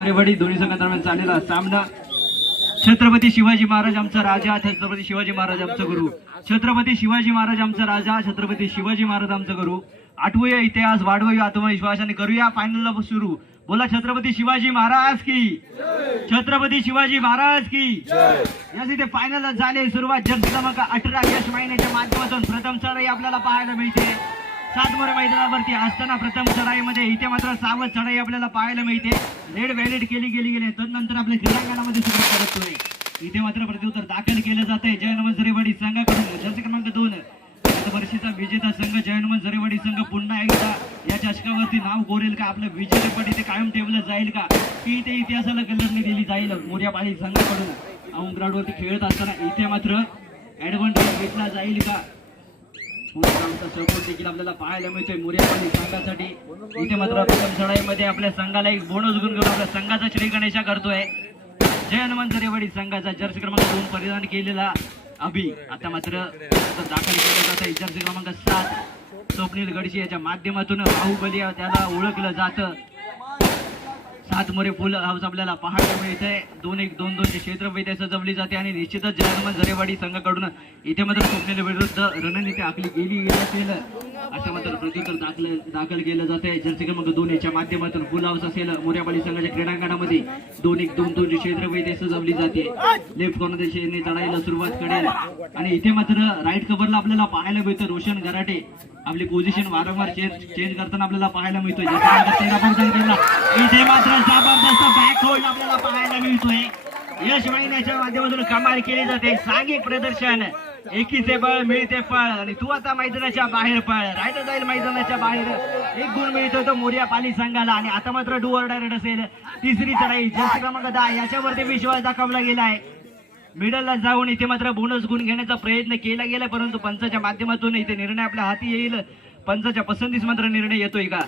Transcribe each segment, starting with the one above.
आरेवाडी दोन्ही संघादरम्यान चाललेला सामना. छत्रपती शिवाजी महाराज आमचा राजा छत्रपती शिवाजी महाराज आमचा गुरु. छत्रपती शिवाजी महाराज आमचा राजा छत्रपती शिवाजी महाराज आमचा गुरु. आठवूया इतिहास वाढवूया आत्मविश्वास आणि करूया फायनलला सुरू. बोला छत्रपती शिवाजी महाराज की. छत्रपती शिवाजी महाराज की. याच इथे फायनल झाले. सुरुवात जग क्रमांक अठरा यश महिन्याच्या माध्यमातून प्रथम चढाई आपल्याला पाहायला मिळते. सातमोर मैदानावरती असताना प्रथम चढाईमध्ये इथे मात्र सावध चढाई आपल्याला पाहायला मिळते. लेड व्हॅलिड केली गेली गेली. तदनंतर आपल्या क्रीडांगणामध्ये सुरुवात नाही इथे मात्र प्रत्युत्तर दाखल केलं जाते जयनमन झरेवाडी संघाकडून. जर्सी क्रमांक दोन. वर्षीचा विजेता संघ जयनमन झरेवाडी संघ पुन्हा एकदा या चषकावरती नाव कोरेल का? आपलं विजेतेपट इथे कायम ठेवलं जाईल का? की इथे इतिहासाला कलरने दिली जाईल? मोर्यापाली संघाकडून. औंध ग्राउंडवरती खेळत असताना इथे मात्र ऍडव्हान्टेज घेतला जाईल का? पुण्याचा सपोर्ट देखील आपल्याला पाहायला मिळतोय. मोर्यापाली संघासाठी इथे मात्र प्रथम चढाईमध्ये आपल्या संघाला एक बोनस गुण घेऊन आपल्या संघाचा श्री गणेशा करतोय. जय हनुमान जरेवाडी संघाचा जर्सी क्रमांक दोन परिधान केलेला अभि आता मात्र दाखल केला जात आहे. जर्सी क्रमांक सात स्वप्नील गडशी याच्या माध्यमातून बाहुबली त्याला ओळखलं जातं. सात मोरे फुल हाऊस आपल्याला पाहायला मिळते दोन एक दोन दोनचे क्षेत्र वैद्य सजवली जाते आणि निश्चितच जयहनुमान झरेवाडी संघाकडून इथे मात्र स्वप्नेल विरुद्ध रणनीती आखली गेली असेल. असं मात्र प्रत्युत्तर दाखल दाखल केलं जाते जर्सी क्रमांक दोन याच्या माध्यमातून फुल हाऊस असेल मोर्यापाली संघाच्या क्रीडांगणामध्ये दोन एक दोन दोनचे क्षेत्र वैद्य सजवली जाते. लेफ्ट कॉर्नर दिशेने चढायला सुरुवात करेल. आणि इथे मात्र राईट कव्हरला आपल्याला पाहायला मिळतं रोशन गराटे. आपली पोझिशन वारंवार चेंज चेंज करताना आपल्याला पाहायला मिळतोय. जसं. इथे मात्र जबरदस्त बॅक होल्ड आपल्याला पाहायला मिळतोय. यश महिन्याच्या माध्यमातून कमाल केली जाते. सांघिक प्रदर्शन. एकीचे बळ मिळते फळ. आणि तू आता मैदानाच्या बाहेर पळ. राहिलं जाईल मैदानाच्या बाहेर. एक गुण मिळतो तो मोर्या पाली संघाला. आणि आता मात्र डू ऑर डायरेक्ट असेल. तिसरी चढाई. जर्सी क्रमांक दहा. याच्यावरती विश्वास दाखवला गेलाय. मिडलला जाऊन इथे मात्र बोनस गुण घेण्याचा प्रयत्न केला गेला परंतु पंचाच्या माध्यमातून इथे निर्णय आपल्या हाती येईल. पंचाच्या पसंतीस मात्र निर्णय येतोय का?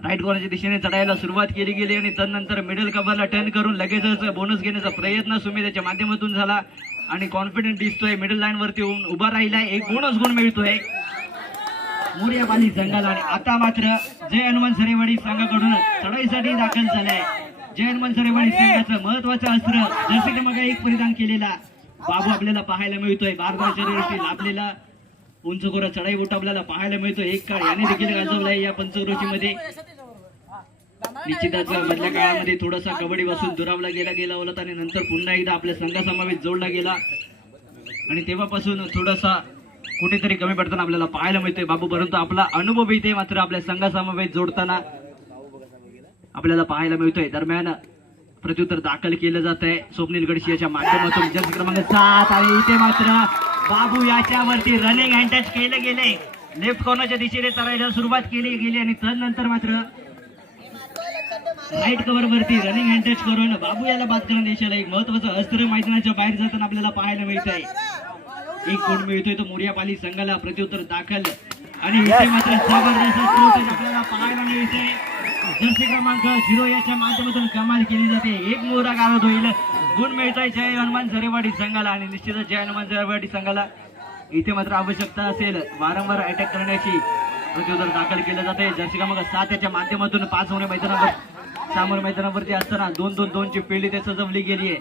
राईट कॉर्नरच्या दिशेने चढायला सुरुवात केली गेली आणि त्यानंतर मिडल कव्हरला टर्न करून लगेचच बोनस घेण्याचा प्रयत्न सुमितेच्या माध्यमातून झाला आणि कॉन्फिडंट दिसतोय. मिडल लाईन वरती येऊन उभा राहिलाय. एक बोनस गुण मिळतोय. मोर्यापाली संघाला आणि आता मात्र जय हनुमान सरेवाडी संघाकडून चढाईसाठी दाखल झालाय. जय हनुमान सरेवाडी संघाचं महत्वाचं अस्त्र. जसे की मग एक परिधान केलेला. बाबू आपल्याला पाहायला मिळतोय. शरीराशी लाभलेला. उंचगोरा चढाई बोट आपल्याला पाहायला मिळतोय. एक काळ याने देखील गाजवलाय या पंचक्रोशीमध्ये. निश्चितच मधल्या काळामध्ये थोडासा कबड्डी पासून दुरावला गेला गेला होता आणि नंतर पुन्हा एकदा आपल्या संघासमावेश जोडला गेला. आणि तेव्हापासून थोडासा कुठेतरी कमी पडताना आपल्याला पाहायला मिळतोय. बाबू परंतु आपला अनुभव इथे मात्र आपल्या संघासमवेत जोडताना आपल्याला पाहायला मिळतोय. दरम्यान प्रत्युत्तर दाखल केलं जात आहे स्वप्नील गडशी याच्या माध्यमातून जर्सी क्रमांक सात आणि इथे मात्र बाबू याच्यावरती रनिंग हँड टच केले गेले लेफ्ट कॉर्नरच्या दिशेने चढायला सुरुवात केली गेली आणि तदनंतर मात्र राईट कव्हर वरती रनिंग हँड टच करून बाबू याला बाद करून देशाला एक महत्वाचं अस्त्र मैदानाच्या बाहेर जाताना आपल्याला पाहायला मिळत आहे एक गुण मिळतोय तो मोर्यापाली संघाला प्रत्युत्तर दाखल. आणि इथे मात्र जबरदस्त आपल्याला पाहायला मिळते जर्सी क्रमांक झिरो याच्या माध्यमातून कमाल केली जाते. एक मोहरा गावात होईल. गुण मिळतोय जय हनुमान झरेवाडी संघाला आणि निश्चितच जय हनुमान झरेवाडी संघाला इथे मात्र आवश्यकता असेल. वारंवार अटॅक करण्याची प्रत्युत्तर दाखल केलं जाते. जर्सी क्रमांक सात याच्या माध्यमातून पाच होणे मैदानावर सामोर मैदानावरती असताना दोन दोन दोनची पिढी ते सजवली गेली आहे.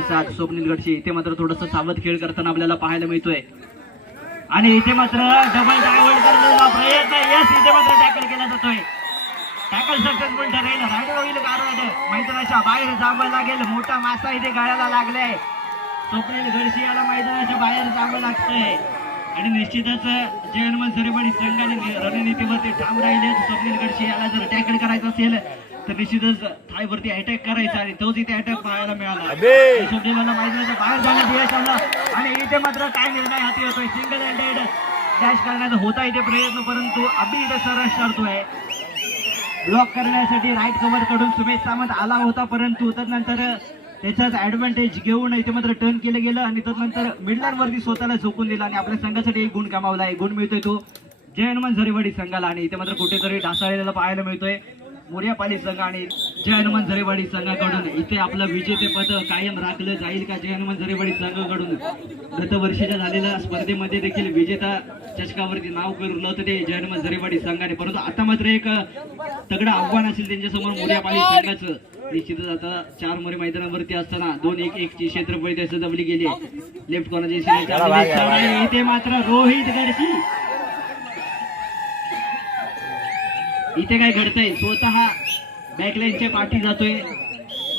सात स्वप्नील गडशी इथे मात्र थोडस सावध खेळ करताना आपल्याला पाहायला मिळतोय. आणि इथे मात्र डबल डायव्हर्ट करण्याचा प्रयत्न जातोय टॅकल सक्सेसफुल ठरेल राईट होईल कारण मैदानाच्या बाहेर जावं लागेल. मोठा मासा इथे गाळ्याला लागलाय. स्वप्नील गडशी याला मैदानाच्या बाहेर जावं लागतंय. आणि निश्चितच जय हनुमान सरेवाडी संघाने रणनीतीवरती ठाम राहिले. स्वप्नील गडशी याला जर टॅकल करायचं असेल तर निश्चितच थायवरती अटॅक करायचा आणि तोच इथे अटॅक पाहायला मिळाला. स्वप्नीला मैदानाच्या बाहेर जाण्यात यश आलं. आणि इथे मात्र काय निर्णय हाती होतोय सिंगल हँडेड कॅश करण्याचा होता इथे प्रयत्न परंतु अभि इथे सरस ठरतोय ब्लॉक करण्यासाठी राईट कव्हरकडून सुमेश सामंत आला होता परंतु तदनंतर त्याचाच ऍडव्हान्टेज घेऊन इथे मात्र टर्न केलं गेलं आणि तदनंतर मिडलांड वरती स्वतःला झोकून दिला आणि आपल्या संघासाठी एक गुण कमावला एक गुण मिळतोय तो. जय हनुमान झरेवाडी संघाला आणि इथे मात्र कुठेतरी ढासळलेला पाहायला मिळतोय. मोर्यापाली संघ आणि जय हनुमान झरेवाडी संघाकडून. इथे आपलं विजेते पद कायम राखलं जाईल का जय हनुमान झरेवाडी संघाकडून? गत वर्षीच्या झालेल्या स्पर्धेमध्ये देखील विजेता चषकावरती नाव करून होतं ते जय हनुमान झरेवाडी संघाने. परंतु आता मात्र एक तगडं आव्हान असेल त्यांच्यासमोर मोर्यापाली संघाचं. निश्चितच आता चार मोरे मैदानावरती असताना दोन एक एक ची क्षेत्रफळ त्याचं दबली गेली लेफ्ट कॉर्नर इथे मात्र रोहित गडशी इथे काय घडतंय? स्वतः बॅकलाईनच्या पाठी जातोय.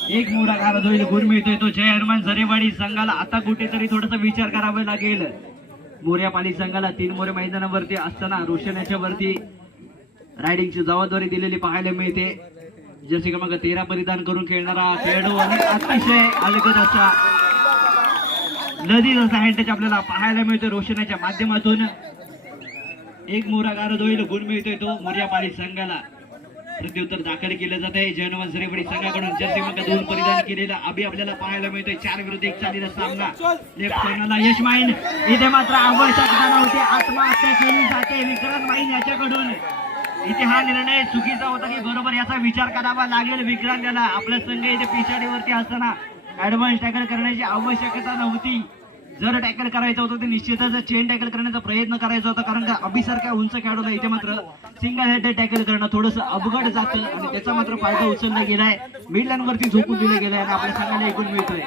एक मोठा घालत होईल गुण मिळतोय तो. जय हनुमान झरेवाडी संघाला आता कुठेतरी थोडासा विचार करावा लागेल. मोर्यापाली संघाला तीन मोरे मैदानावरती असताना रोशन याच्या वरती रायडिंगची जबाबदारी दिलेली पाहायला मिळते. जसे की मग तेरा परिधान करून खेळणारा खेळाडू आणि अतिशय अलगद असा नदी जसा हँडटच आपल्याला पाहायला मिळतो रोशनाच्या माध्यमातून. एक मोरा गारद होईल गुण मिळतोय तो मोर्यापाली संघाला. प्रत्युत्तर दाखल केलं जात आहे जयनवन झरेपडी संघाकडून जर्सी दोन परिधान केलेला अभि आपल्याला पाहायला मिळतोय. चार विरुद्ध एक चालीला सामना. लेफ्ट कॉर्नरला यश माईन. इथे मात्र आवश्यकता नव्हती आत्महत्या केली जाते. विक्रांत माईन याच्याकडून. इथे हा निर्णय चुकीचा होता की बरोबर याचा विचार करावा लागेल विक्रांत याला. आपला संघ इथे पिछाडीवरती असताना ऍडव्हान्स टॅकल करण्याची आवश्यकता नव्हती. जर टॅकल करायचं होतं तर निश्चितच चेन टॅकल करण्याचा प्रयत्न करायचा होता कारण का अभिसारख्या उंच खेळाडूला इथे मात्र सिंगल हेड टॅकल करणं थोडंसं अवघड जातं आणि त्याचा मात्र फायदा उचलला गेलाय मिड वरती झोपून दिला गेलाय आणि आपल्या संघाला एकूण मिळतोय.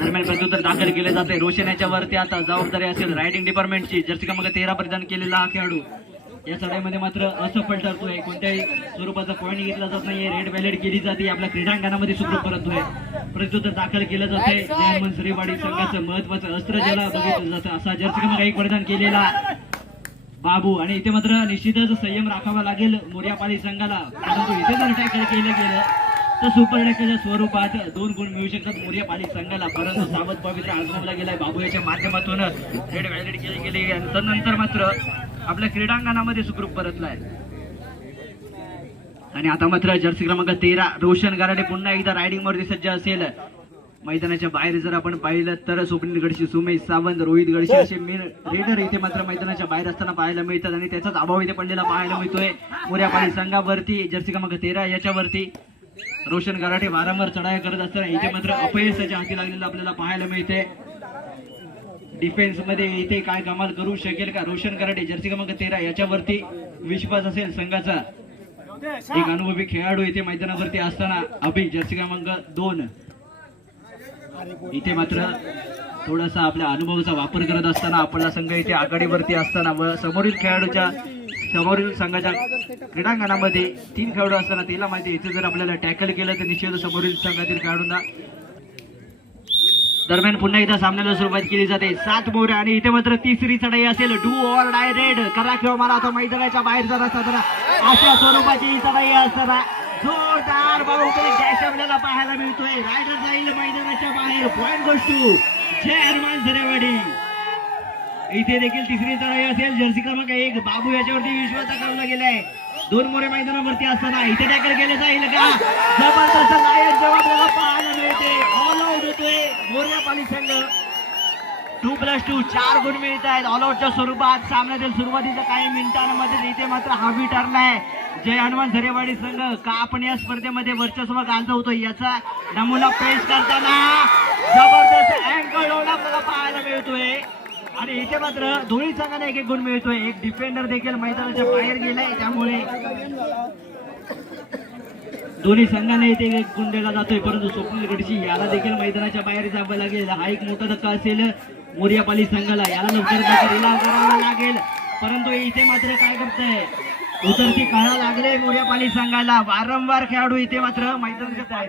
दरम्यान प्रत्युत्तर दाखल केले जाते रोशन याच्यावरती आता जबाबदारी असेल. रायडिंग डिपार्टमेंटची जर्सी क्रमांक तेरा परिधान केलेला हा खेळाडू. या चढाईमध्ये मात्र असफल ठरतोय. कोणत्याही स्वरूपाचा पॉईंट घेतला जात नाहीये. रेड व्हॅलेट केली जाते. आपल्या क्रीडांगणामध्ये सुखरूप परततोय. प्रत्युत्तर दाखल केलं जातंय. जयमन श्रीवाडी संघाचं महत्वाचं अस्त्र ज्याला बघितलं जातं असा जर्सी क्रमांक एक परिधान केलेला बाबू. आणि इथे मात्र निश्चितच संयम राखावा लागेल. मोर्यापाली संघाला. परंतु इथे जर टॅकल केलं गेलं तर सुपर टॅकलच्या स्वरूपात दोन गुण मिळू शकतात. मोर्यापाली संघाला. परंतु सावध पवित्र आजमावला गेलाय बाबू याच्या माध्यमातून रेड व्हॅलिड केली गेली. आणि तदनंतर मात्र आपल्या क्रीडांगणामध्ये सुखरूप परतलाय. आणि आता मात्र जर्सी क्रमांक तेरा रोशन गाराडे पुन्हा एकदा रायडिंग वरती सज्ज असेल. मैदानाच्या बाहेर जर आपण पाहिलं तर स्वप्नील गडशी सुमेश सावंत रोहित गडशी असे मेन रेडर इथे मात्र मैदानाच्या बाहेर असताना पाहायला मिळतात आणि त्याचाच अभाव इथे पडलेला पाहायला मिळतोय. मोर्यापाडी संघावरती जर्सी क्रमांक तेरा याच्यावरती. रोशन गराठे वारंवार चढाया करत असताना इथे मात्र अपयशाच्या हाती लागलेलं आपल्याला पाहायला मिळते डिफेन्समध्ये इथे काय कमाल करू शकेल का? रोशन कराटे जर्सी क्रमांक तेरा याच्यावरती विश्वास असेल संघाचा. एक अनुभवी खेळाडू इथे मैदानावरती असताना अभि जर्सी क्रमांक दोन. इथे मात्र थोडासा आपल्या अनुभवाचा वापर करत असताना आपला संघ इथे आघाडीवरती असताना व समोरील खेळाडूच्या समोरील संघाच्या क्रीडांगणामध्ये तीन खेळाडू असताना तिला माहिती इथे जर आपल्याला टॅकल केलं तर निश्चित समोरील संघातील खेळाडूंना दरम्यान पुन्हा एकदा सामन्याला सुरुवात केली जाते. सात मोरे आणि इथे मात्र तिसरी चढाई असेल. डू ऑर डाय रेड करा किंवा मला आता मैदानाच्या बाहेर जर असताना अशा स्वरूपाची ही चढाई असताना जोरदार बाहुबली डॅश आपल्याला पाहायला मिळतोय. रायडर जाईल मैदानाच्या बाहेर. पॉईंट गोष्टू जय हनुमान झरेवाडी इथे देखील तिसरी चढाई असेल. जर्सी क्रमांक एक. बाबू याच्यावरती विश्वास दाखवला गेलाय. दोन मोरे मैदानावरती असताना इथे टॅकल केले जाईल का? जबरदस्त लायन जवाब पाहायला मिळते. ऑल आउट होतोय मोर्यापाली संघ. टू प्लस टू चार गुण मिळत आहेत. ऑल आउटच्या स्वरूपात सामन्यातील सुरुवातीच्या काही मिनिटांमध्ये इथे मात्र हावी ठरलाय जय हनुमान झरेवाडी संघ का आपण या स्पर्धेमध्ये वर्चस्व गाजवतो याचा नमुना पेश करताना जबरदस्त अँकल रोड आपल्याला पाहायला मिळतोय. आणि इथे मात्र दोन्ही संघांना एक एक गुण मिळतोय. एक डिफेंडर देखील मैदानाच्या बाहेर गेलाय. त्यामुळे दोन्ही संघाने इथे एक गुण दिला जातोय परंतु स्वप्नील गडशी याला देखील मैदानाच्या बाहेर जावं लागेल. हा एक मोठा धक्का असेल. मोर्यापाली संघाला याला लवकर करावा लागेल. परंतु इथे मात्र काय करतंय उतरती काळा लागले मोर्यापाली संघाला. वारंवार खेळाडू इथे मात्र मैदानाच्या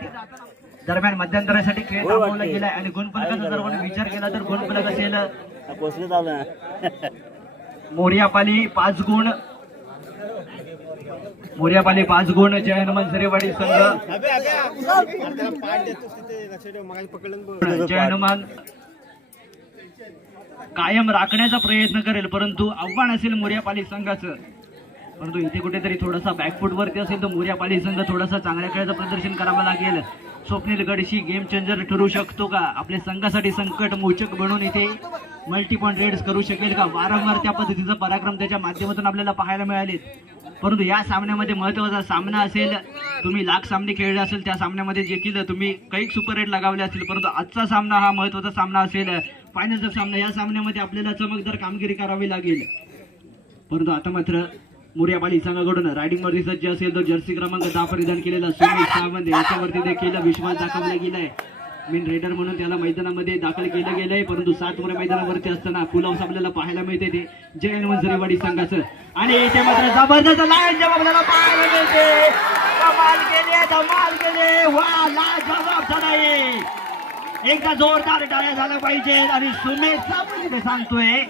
दरम्यान मध्यंतरासाठी खेळ थांबवला गेलाय. आणि गुणफलकाचा जर आपण विचार केला तर गुणफलक असेल. मोर्यापाली पाच गुण मोर्यापाली पाच गुण जय हनुमान सरेवाडी संघ. जय हनुमान कायम राखण्याचा प्रयत्न करेल परंतु आव्हान असेल मोर्यापाली संघाचं. परंतु इथे कुठेतरी थोडासा बॅकफुट वरती असेल तर मोर्यापाली संघ थोडासा चांगल्या खेळाचं प्रदर्शन करावं लागेल. स्वप्नील गडशी गेम चेंजर ठरू शकतो का? आपल्या संघासाठी संकट मोचक बनून इथे मल्टीपॉईंट रेड्स करू शकेल का? वारंवार त्या पद्धतीचा पराक्रम त्याच्या माध्यमातून आपल्याला पाहायला मिळाले. परंतु या सामन्यामध्ये महत्त्वाचा सामना असेल तुम्ही लाख सामने खेळले असेल त्या सामन्यामध्ये देखील तुम्ही काही सुपर रेट लगावले असतील. परंतु आजचा सामना हा महत्त्वाचा सामना असेल. फायनलचा सामना या सामन्यामध्ये आपल्याला चमकदार कामगिरी करावी लागेल. परंतु आता मात्र मोर्यापाली संघाकडून रायडिंग वरती सज्ज असेल तर जर्सी क्रमांक दहा परिधान केलेला सुनील सावंत. याच्यावरती देखील विश्वास दाखवला गेलाय. मेन रेडर म्हणून त्याला मैदानामध्ये दाखल केलं गेलंय परंतु सात मोरे मैदानावरती असताना पुलाव आपल्याला पाहायला मिळते ते. जयन वंजरेवाडी संघाचं. आणि इथे मात्र जबरदस्त लायन जब आपल्याला पाहायला मिळते. कमाल केले धमाल केले वा ला जबाब झाला एकदा जोरदार टाळ्या झाल्या पाहिजे. आणि सुमेश सांगतोय.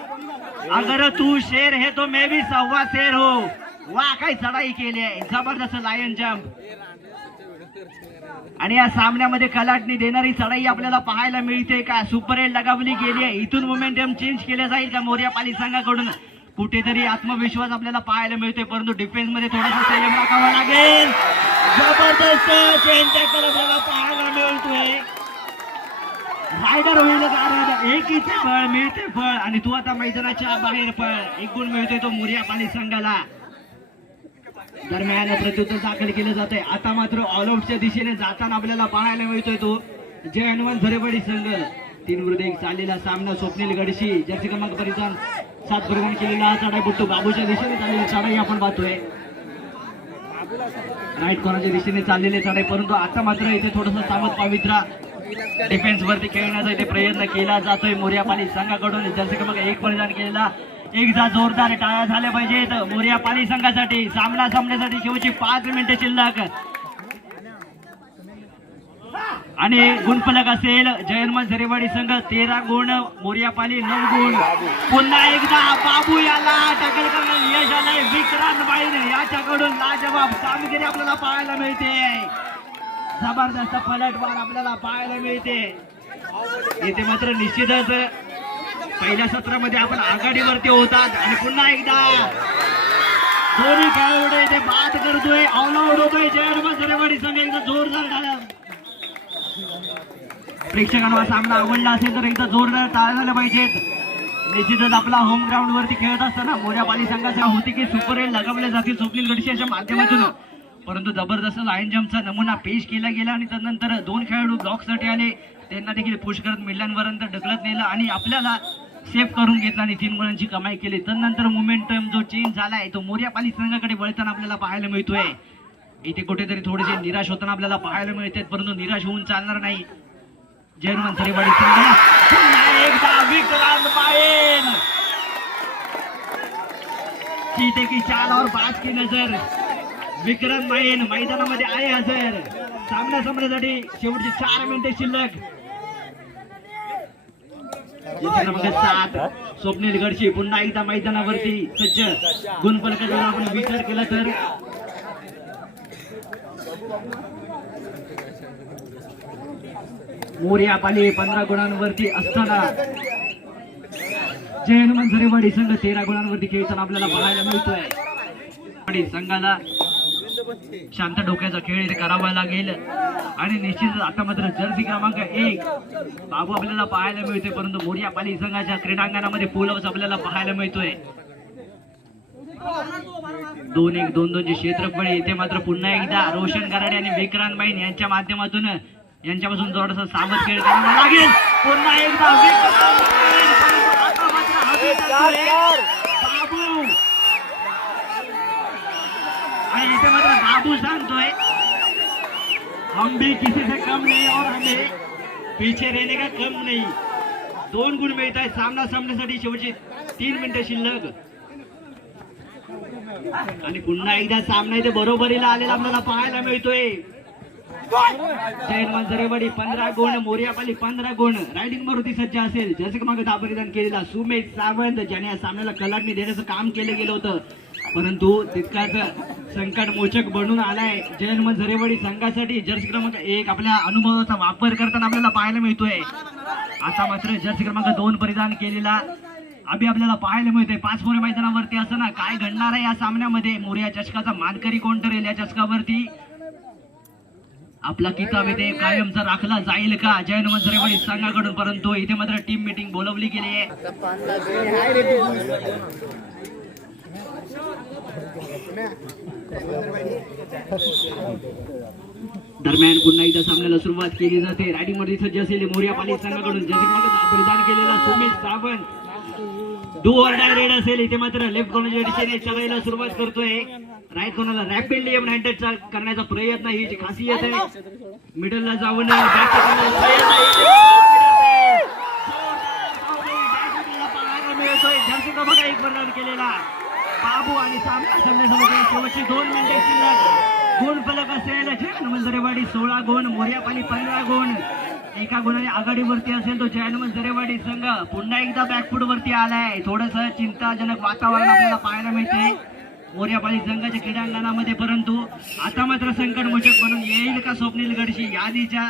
अगर तू शेर है तो मैं भी सव्वा शेर हो. वा काय चढाई केली आहे. जबरदस्त लायन जम्प आणि या सामन्यामध्ये कलाटणी देणारी चढाई आपल्याला पाहायला मिळते का? सुपर एड लगावली गेली आहे. इथून मोमेंटम चेंज केल्या जाईल का मोर्या पाली संघाकडून? कुठेतरी आत्मविश्वास आपल्याला पाहायला मिळतोय परंतु डिफेन्समध्ये थोडासा संयम राखावा लागेल. जबरदस्त आपल्याला पाहायला मिळतोय. रायडर होईल एक इथे फळ मिळते फळ आणि तू आता मैदानाच्या बाहेर फळ एक गुण मिळतोय तो मोर्या पाणी संघाला. दरम्यान प्रत्युत्तर दाखल केलं जात आहे आता मात्र ऑलआउटच्या दिशेने जाताना आपल्याला पाहायला मिळतोय तो जय हनुमान झरेवाडी संघ. तीन विरुद्ध एक चाललेला सामना स्वप्नील गडशी. जर्सी क्रमांक परिधान सात परिधान केलेला हा चढाई बुट्टू बाबूच्या दिशेने चाललेला चढाई आपण पाहतोय. राईट कॉर्नरच्या दिशेने चाललेले चढाई परंतु आता मात्र इथे थोडस सावध पवित्रा डिफेन्स वरती खेळण्याचा इथे प्रयत्न केला जातोय. मोर्यापाली संघाकडून जर्सी क्रमांक एक परिधान केलेला. एकदा जोरदार टाळ्या झाल्या पाहिजेत. मोर्यापाली संघासाठी सामना सामन्यासाठी शेवटची पाच मिनिटे शिल्लक. आणि गुणफलक असेल जयनमन झरेवाडी संघ तेरा गुण मोर्यापाली नऊ गुण. पुन्हा एकदा बाबू याला टक्कल करण्यात यश आलंय. विक्रांत बाईने याच्याकडून लाजवाब कामगिरी आपल्याला पाहायला मिळते. जबरदस्त पलटवार आपल्याला पाहायला मिळते. येथे मात्र निश्चितच पहिल्या सत्रामध्ये आपण आघाडीवरती होतात आणि पुन्हा एकदा दोन्ही खेळाडू इथे बाद करतोय. ऑल होतोय जयनमन झरेवाडी संघ एकदा जोरदार टाळ्या प्रेक्षकांना सामना आवडला असेल तर एकदा जोरदार टाळ्या झाल्या पाहिजेत निश्चितच आपला होम ग्राउंड वरती खेळत असताना मोऱ्या पाली संघाच्या होती की सुपर एल लगावले जातील स्वप्नील गडशी याच्या माध्यमातून. परंतु जबरदस्त लायन जम्पचा नमुना पेश केला गेला आणि त्यानंतर दोन खेळाडू ब्लॉकसाठी आले. त्यांना देखील पुश करत मिडलांपर्यंत ढकलत नेलं आणि आपल्याला सेफ करून घेतला आणि तीन मुलांची कमाई केली. त्यानंतर मुमेंटम जो चेंज झालाय तो मोर्यापाली संघाकडे वळताना आपल्याला पाहायला मिळतोय. इथे कुठेतरी थोडेसे निराश होताना आपल्याला पाहायला मिळते परंतु निराश होऊन चालणार नाही. जयनमन सरेवाडी संघ. की चाल और बाज की नजर. विक्रम माईन मैदानामध्ये आहे हजर. सामना सामन्यासाठी शेवटची चार मिनिटे शिल्लक. इथे सात स्वप्नील गडशी पुन्हा एकदा मैदानावरती सज्ज. गुणफलकाचा आपण विचार केला तर. मोर्या पाली पंधरा गुणांवरती असताना. जय हनुमान झरेवाडी संघ तेरा गुणांवरती खेळताना आपल्याला पाहायला मिळतोय. संघाला शांत डोक्याचा खेळ इथे करावा लागेल. आणि निश्चितच आता मात्र जर्सी क्रमांक एक. बाबू आपल्याला पाहायला मिळतोय परंतु मोर्या पाली संघाच्या क्रीडांगणामध्ये पुलवच आपल्याला पाहायला मिळतोय. दोन एक दोन दोनचे क्षेत्रफळ इथे मात्र पुन्हा एकदा रोशन कराडे आणि विक्रांत बाईन यांच्या माध्यमातून यांच्यापासून थोडासा सावध खेळ करावा लागेल. पुन्हा एकदा विक्रांत बाबू आणि इथे मात्र बाबू हम भी किसी से कम नहीं और हमें पीछे रहने का कम नहीं। दोन गुण मिळत आहेत सामना सामन्यासाठी शेवटची तीन मिनिटं शिल्लक. आणि पुन्हा एकदा सामना इथे बरोबरीला आलेला आपल्याला पाहायला मिळतोय. जैन मंजरेवाडी पंधरा गुण. मोर्यापाली पंधरा गुण. रायडिंग मारुती सज्ज असेल. जसे मागे दाबरिदान केलेला सुमेश सावंत ज्याने या सामन्याला कलाटणी देण्याचं काम केलं गेलं होतं. परंतु तितकाच संकट मोचक बनून आलाय. जैन झरेवाडी संघासाठी जर्सी क्रमांक एक आपल्या अनुभवाचा वापर करताना आपल्याला पाहायला मिळतोय. आता मात्र जर्सी क्रमांक दोन परिधान केलेला अभि आपल्याला पाहायला मिळतोय. पाच मोरे मैदानावरती असताना काय घडणार आहे या सामन्यामध्ये? मोर्या चषकाचा मानकरी कोण ठरेल या चषकावरती? आपला किताब इथे कायमचा राखला जाईल का? जयन मंजरेवाडी संघाकडून परंतु इथे मात्र टीम मीटिंग बोलवली गेली आहे. दरम्यान पुन्हा एकदा सामन्याला सुरुवात केली जाते. रायडिंगमध्ये सज्ज असलेले मोर्या पाली संघाकडून परिधान केलेला Sumit Sawant. Do or die raid असेल इथे मात्र लेफ्ट कॉर्नरच्या दिशेने चढायला सुरुवात करतोय. राईट कॉर्नरला रॅपिड एम हँडेड करण्याचा प्रयत्न ही जी खासियत आहे. मिडलला जाऊन बघा एक बर्नर केलेला. बाबू आणि सामना संघासमोर शेवटची दोन मिनिटे शिल्लक. गुण फलक असेल जय मंजरेवाडी सोळा गुण मोर्यापाली पंधरा गुण. एका गुणाने आघाडीवरती असेल तो जयनमन जरेवाडी संघ. पुन्हा एकदा बॅकफूट वरती आलाय. थोडस चिंताजनक वातावरण आपल्याला पाहायला मिळते. मोर्यापाली संघाच्या क्रीडांगणामध्ये परंतु आता मात्र संकट मोचक बनून येईल का स्वप्नील गडशी? यादीच्या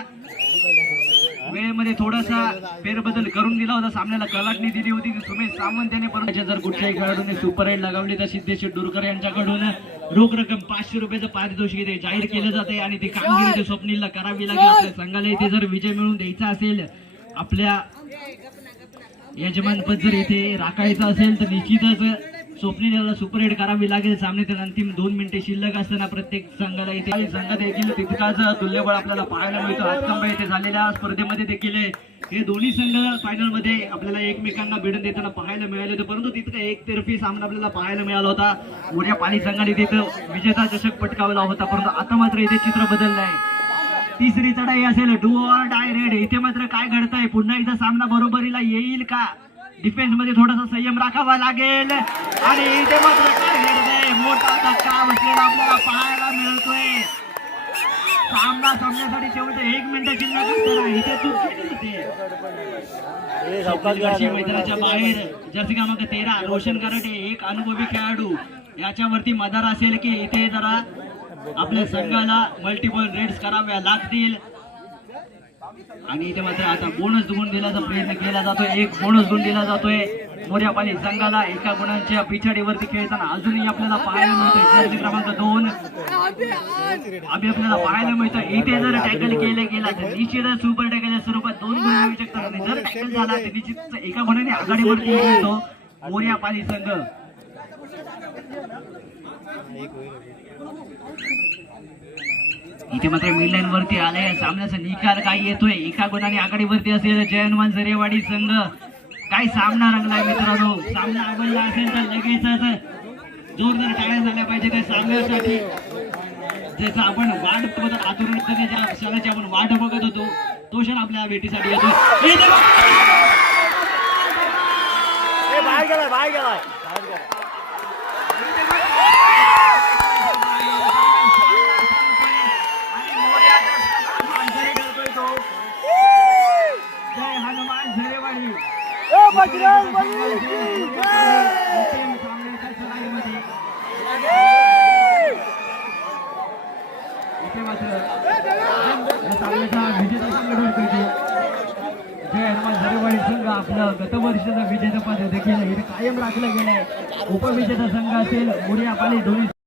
वेळेमध्ये थोडासा फेरबदल करून दिला होता. सामन्याला कलाटणी दिली होती. की सुमेश सामंत याने परंतु त्याच्या जर कुठल्याही खेळाडूने सुपर एड लगावली तर सिद्धेश्वर डोरकर यांच्याकडून रोख रक्कम पाचशे रुपयाचं पारितोषिक इथे जाहीर केलं जाते आणि ती कामगिरी ते स्वप्नीलला करावी लागेल आपल्या संघाला इथे जर विजय मिळवून द्यायचा असेल आपल्या यजमानपद जर इथे राखायचं असेल तर निश्चितच स्वप्नीला सुपर हिट करावी लागेल. सामन्यातील अंतिम दोन मिनिटे शिल्लक असताना प्रत्येक संघाला इथे संघात देखील तितकाच तुल्यबळ आपल्याला पाहायला मिळतो. हातकंबा येथे झालेल्या स्पर्धेमध्ये देखील हे दोन्ही संघ फायनलमध्ये आपल्याला एकमेकांना भिडून देताना पाहायला मिळाले होते. परंतु तिथं एकतर्फी सामना आपल्याला पाहायला मिळाला होता. मोठ्या पाणी संघाने तिथं विजेता चषक पटकावला होता. परंतु आता मात्र इथे चित्र बदललं आहे तिसरी चढाई असेल. Do or die raid. इथे मात्र काय घडतंय? पुन्हा एकदा सामना बरोबरीला येईल का? डिफेन्समध्ये थोडासा संयम राखावा लागेल. आणि इथे मात्र काय मोठा धक्का बसलेला आपल्याला पाहायला मिळतोय. सामना सामन्यासाठी शेवटचे एक मिनिट शिल्लक असताना इथे चूक केली होती मैदानाच्या बाहेर. जर्सी क्रमांक तेरा रोशन कराटे एक अनुभवी खेळाडू. याच्यावरती मदार असेल की इथे जरा आपल्या संघाला मल्टिपल रेड्स कराव्या लागतील. आणि इथे मात्र आता बोनस गुण दिल्याचा प्रयत्न केला जातोय. एक बोनस गुण दिला जातोय. मोर्या पाणी संघाला एका गुणांच्या पिछाडीवरती खेळताना अजूनही आपल्याला पाहायला मिळतोय. जर्सी क्रमांक दोन. अभि आपल्याला पाहायला मिळतं इथे जर टॅकल केलं गेला तर निश्चितच सुपर टॅकलच्या स्वरूपात दोन गुण मिळू शकतात. आणि जर टॅकल झाला तर निश्चित एका गुणाने आघाडीवरती येतो मोर्यापाली संघ. इथे मात्र मिडलाईन वरती आलाय. सामन्याचा निकाल काय येतोय? एका गुणाने आघाडीवरती असेल हनुमान झरेवाडी संघ काय सामना रंगलाय मित्रांनो? सामना आवडला असेल तर लगेचच जोरदार टाळ्या झाल्या पाहिजे त्या सामन्यासाठी. ज्याचा आपण वाट बघत आतुरतेने ज्या क्षणाची आपण वाट बघत होतो तो क्षण आपल्या भेटीसाठी येतो गेलाय बाहेर गेलाय. बाहेर गेलाय. बजरंग बली की अंतिम इथे मात्र या सामन्याचा विजेता संघ ठरतोय जय हनुमान झरेवाडी संघ आपलं गत विजेतेपद देखील इथे कायम राखलं गेलंय उपविजेता संघ असेल मुरिया पाली दोन्ही